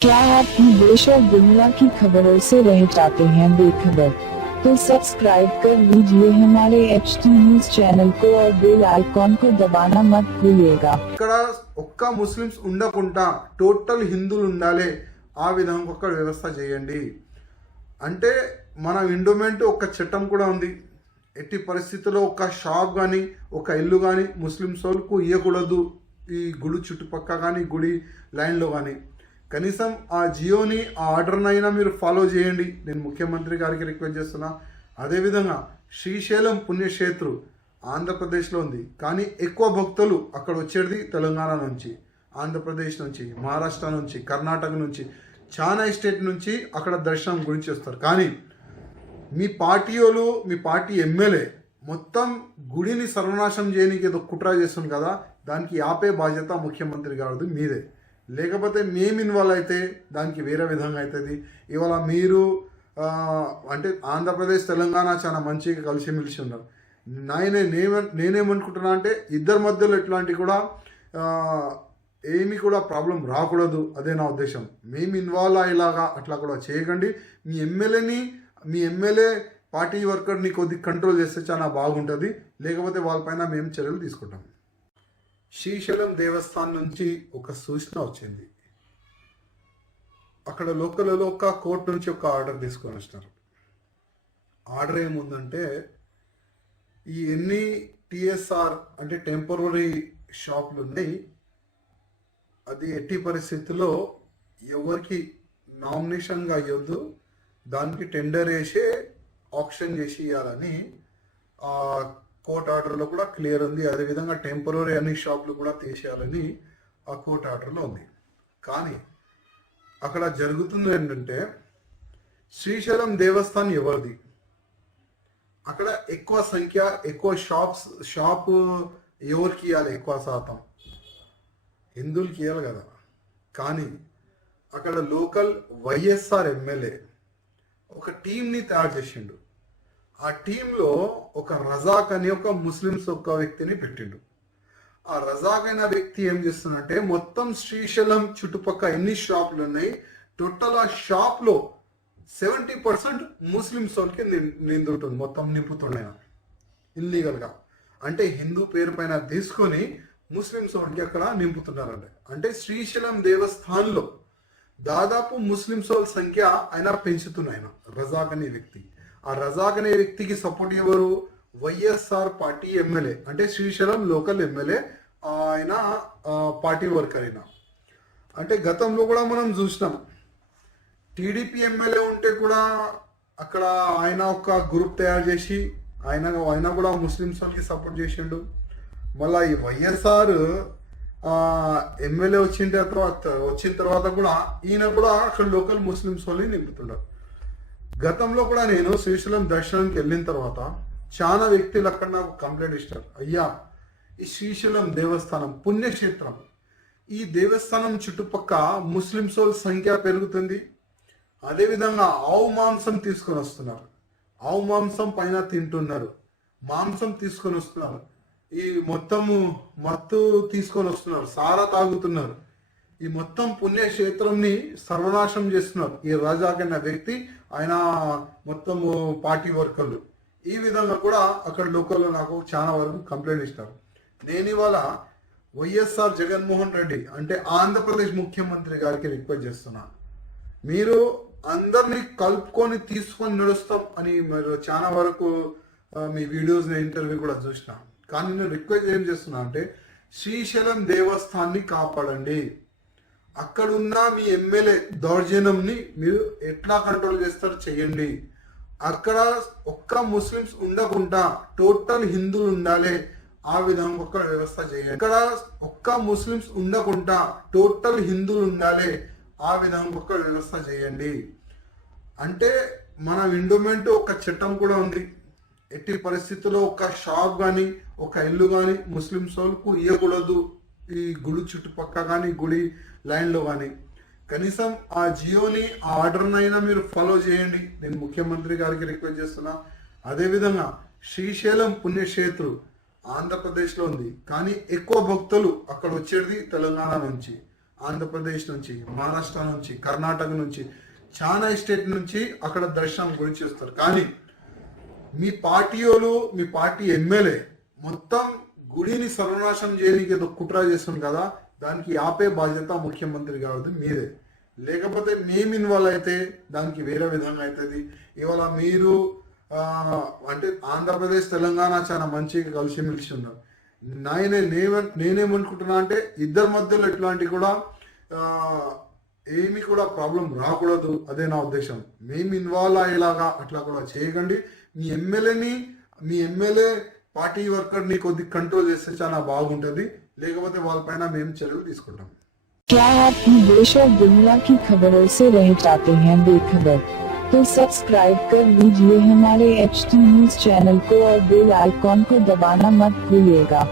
क्या आप देश और दुनिया की खबरों से रह जाते हैं बेखबर? तो सब्सक्राइब कर लीजिए हमारे HT न्यूज चैनल को और बेल आइकॉन को दबाना मत भूलिएगा। ఇక్కడ ఒక్క ముస్లిమ్స్ ఉండకుండా టోటల్ హిందువులు ఉండాలి, ఆ విధంగా ఒక వ్యవస్థ చేయండి. అంటే మన ఎండోమెంట్ ఒక చట్టం కూడా ఉంది. ఎట్టి పరిస్థితుల్లో ఒక షాప్ కానీ ఒక ఇల్లు కానీ ముస్లిమ్స్ వాళ్ళకు ఇవ్వకూడదు, ఈ గుడి చుట్టుపక్క కానీ గుడి లైన్లో కానీ. కనీసం ఆ జియోని ఆ ఆర్డర్నైనా మీరు ఫాలో చేయండి, నేను ముఖ్యమంత్రి గారికి రిక్వెస్ట్ చేస్తున్నా. అదేవిధంగా శ్రీశైలం పుణ్యక్షేత్రం ఆంధ్రప్రదేశ్లో ఉంది, కానీ ఎక్కువ భక్తులు అక్కడ వచ్చేది తెలంగాణ నుంచి, ఆంధ్రప్రదేశ్ నుంచి, మహారాష్ట్ర నుంచి, కర్ణాటక నుంచి, చాలా స్టేట్ నుంచి అక్కడ దర్శనం గురించి వస్తారు. కానీ మీ పార్టీ వాళ్ళు, మీ పార్టీ ఎమ్మెల్యే మొత్తం గుడిని సర్వనాశం చేయడానికి ఏదో కుట్ర చేస్తుంది కదా, దానికి ఆపే బాధ్యత ముఖ్యమంత్రి గారిది మీదే. లేకపోతే మేము ఇన్వాల్వ్ అయితే దానికి వేరే విధంగా అవుతుంది. ఇవాళ మీరు అంటే ఆంధ్రప్రదేశ్ తెలంగాణ చాలా మంచిగా కలిసిమెలిసి ఉన్నారు. నేనేమనుకుంటున్నా అంటే ఇద్దరి మధ్యలో ఎట్లాంటి కూడా ఏమి కూడా ప్రాబ్లం రాకూడదు, అదే నా ఉద్దేశం. మేము ఇన్వాల్వ్ అయ్యేలాగా అట్లా కూడా చేయకండి. మీ ఎమ్మెల్యే పార్టీ వర్కర్ని కొద్దిగా కంట్రోల్ చేస్తే చాలా బాగుంటుంది, లేకపోతే వాళ్ళపైన మేము చర్యలు తీసుకుంటాం. శ్రీశైలం దేవస్థానం నుంచి ఒక సూచన వచ్చింది. అక్కడ లోకల్లో ఒక కోర్టు నుంచి ఒక ఆర్డర్ తీసుకొని వచ్చినారు. ఆర్డర్ ఏముందంటే, ఈ ఎన్ని TSR అంటే టెంపరరీ షాపులు ఉన్నాయి, అది ఎట్టి పరిస్థితుల్లో ఎవరికి నామినేషన్గా అయ్యొద్దు, దానికి టెండర్ వేసి ఆప్షన్ చేసి ఇవ్వాలని కోర్ట్ ఆర్డర్లో కూడా క్లియర్ ఉంది. అదేవిధంగా టెంపరరీ అన్ని షాపులు కూడా తీసేయాలని ఆ కోర్ట్ ఆర్డర్లో ఉంది. కానీ అక్కడ జరుగుతుంది ఏంటంటే, శ్రీశైలం దేవస్థానం ఎవరిది, అక్కడ ఎక్కువ సంఖ్య ఎక్కువ షాపు ఎవరికి ఇవ్వాలి, ఎక్కువ శాతం హిందువులకి ఇవ్వాలి కదా. కానీ అక్కడ లోకల్ వైఎస్ఆర్ ఎమ్మెల్యే ఒక టీంని తయారు చేసిండు. ఆ టీంలో ఒక రజాక్ అని ఒక ముస్లిమ్స్ ఒక వ్యక్తిని పెట్టిండు. ఆ రజాక్ అయిన వ్యక్తి ఏం చేస్తున్నట్టే, మొత్తం శ్రీశైలం చుట్టుపక్కల ఎన్ని షాపులు ఉన్నాయి, టోటల్ ఆ షాప్లో 70% ముస్లిమ్స్ వాళ్ళకి నిందుంటుంది, మొత్తం నింపుతున్నాయి ఇల్లీగల్గా. అంటే హిందూ పేరు పైన తీసుకొని ముస్లిమ్స్ వాళ్ళకి అక్కడ నింపుతున్నారండి. అంటే శ్రీశైలం దేవస్థానంలో దాదాపు ముస్లిమ్స్ వాళ్ళ సంఖ్య ఆయన పెంచుతున్నాయి, ఆయన రజాక్ అనే వ్యక్తి. ఆ రజాక్ అనే వ్యక్తికి సపోర్ట్ ఎవరు, వైఎస్ఆర్ పార్టీ ఎమ్మెల్యే, అంటే శ్రీశైలం లోకల్ ఎమ్మెల్యే, ఆయన పార్టీ వర్కర్ అయినా. అంటే గతంలో కూడా మనం చూసినాం, టీడీపీ ఎమ్మెల్యే ఉంటే కూడా అక్కడ ఆయన ఒక గ్రూప్ తయారు చేసి ఆయన కూడా ముస్లిమ్స్ వాళ్ళకి సపోర్ట్ చేసిండు. మళ్ళీ ఈ వైఎస్ఆర్ ఎమ్మెల్యే వచ్చిన తర్వాత కూడా ఈయన కూడా అక్కడ లోకల్ ముస్లిమ్స్ వాళ్ళని నింపుతున్నారు. గతంలో కూడా నేను శ్రీశైలం దర్శనానికి వెళ్ళిన తర్వాత చాలా వ్యక్తులు అక్కడ నాకు కంప్లైంట్ ఇస్తారు, అయ్యా ఈ శ్రీశైలం దేవస్థానం పుణ్యక్షేత్రం, ఈ దేవస్థానం చుట్టుపక్క ముస్లిమ్స్ వాళ్ళ సంఖ్య పెరుగుతుంది. అదేవిధంగా ఆవు మాంసం తీసుకొని వస్తున్నారు, ఆవు మాంసం పైన తింటున్నారు, మాంసం తీసుకొని వస్తున్నారు, ఈ మొత్తము మత్తు తీసుకొని వస్తున్నారు, సారా తాగుతున్నారు, ఈ మొత్తం పుణ్యక్షేత్రంని సర్వనాశం చేస్తున్నారు ఈ రజాక్ అన్న వ్యక్తి, ఆయన మొత్తం పార్టీ వర్కర్లు. ఈ విధంగా కూడా అక్కడ లోకల్లో నాకు చాలా వరకు కంప్లైంట్ ఇస్తారు. నేను ఇవాళ వైఎస్ఆర్ జగన్మోహన్ రెడ్డి అంటే ఆంధ్రప్రదేశ్ ముఖ్యమంత్రి గారికి రిక్వెస్ట్ చేస్తున్నా, మీరు అందరినీ కలుపుకొని తీసుకొని నడుస్తాం అని మీరు చాలా వరకు మీ వీడియోస్ ఇంటర్వ్యూ కూడా చూసిన. కానీ నేను రిక్వెస్ట్ ఏం చేస్తున్నా అంటే, శ్రీశైలం దేవస్థానాన్ని కాపాడండి. అక్కడున్న మీ ఎమ్మెల్యే దౌర్జన్యంని మీరు ఎట్లా కంట్రోల్ చేస్తారు చేయండి. అక్కడ ఒక్క ముస్లిమ్స్ ఉండకుండా టోటల్ హిందువులు ఉండాలి, ఆ విధంగా ఒక వ్యవస్థ చేయండి. అక్కడ ఒక్క ముస్లిమ్స్ ఉండకుండా టోటల్ హిందువులు ఉండాలి, ఆ విధంగా ఒక వ్యవస్థ చేయండి. అంటే మన ఎండోమెంట్ ఒక చట్టం కూడా ఉంది. ఎట్టి పరిస్థితుల్లో ఒక షాప్ కానీ ఒక ఇల్లు కానీ ముస్లిమ్స్ వాళ్ళకు ఇవ్వకూడదు, ఈ గుడి చుట్టుపక్క కానీ గుడి లైన్లో కానీ. కనీసం ఆ జియోని ఆ ఆర్డర్నైనా మీరు ఫాలో చేయండి, నేను ముఖ్యమంత్రి గారికి రిక్వెస్ట్ చేస్తున్నా. అదేవిధంగా శ్రీశైలం పుణ్యక్షేత్రం ఆంధ్రప్రదేశ్లో ఉంది, కానీ ఎక్కువ భక్తులు అక్కడ వచ్చేది తెలంగాణ నుంచి, ఆంధ్రప్రదేశ్ నుంచి, మహారాష్ట్ర నుంచి, కర్ణాటక నుంచి, చాలా స్టేట్ నుంచి అక్కడ దర్శనం గురించి వస్తారు. కానీ మీ పార్టీ వాళ్ళు, మీ పార్టీ ఎమ్మెల్యే మొత్తం గుడిని సర్వనాశనం చేయడానికి ఏదో కుట్ర చేస్తుంది కదా, దానికి ఆపే బాధ్యత ముఖ్యమంత్రి కాబట్టి మీదే. లేకపోతే మేము ఇన్వాల్వ్ అయితే దానికి వేరే విధంగా అవుతుంది. ఇవాళ మీరు అంటే ఆంధ్రప్రదేశ్ తెలంగాణ చాలా మంచిగా కలిసిమెలిసి ఉన్నారు. నేనేమనుకుంటున్నా అంటే ఇద్దరి మధ్యలో ఎట్లాంటి కూడా ఏమి కూడా ప్రాబ్లం రాకూడదు, అదే నా ఉద్దేశం. మేము ఇన్వాల్వ్ అయ్యేలాగా అట్లా కూడా చేయకండి. మీ ఎమ్మెల్యే పార్టీ వర్కర్ని కొద్ది కంట్రోల్ చేస్తే చాలా బాగుంటుంది. లేకపోతే వాళ్ళపైన మేము చర్యలు తీసుకుంటాం. क्या आप भी देश और दुनिया की खबरों से रह जाते हैं बेखबर? तो सब्सक्राइब कर लीजिए हमारे HT न्यूज चैनल को और बेल आइकॉन को दबाना मत भूलिएगा।